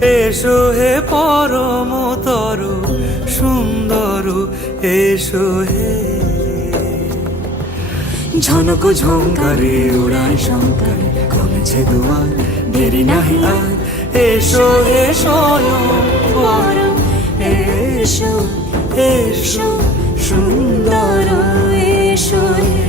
এসো হে পরমতর সুন্দর, এসো হে। ঝনক ঝঙ্কারে উড়ায় শঙ্কার, কমেছে দুয়ার, দেরি নাহি আর। এসো হে স্বয়ং বর, এসো এসো সুন্দর, এসো হে।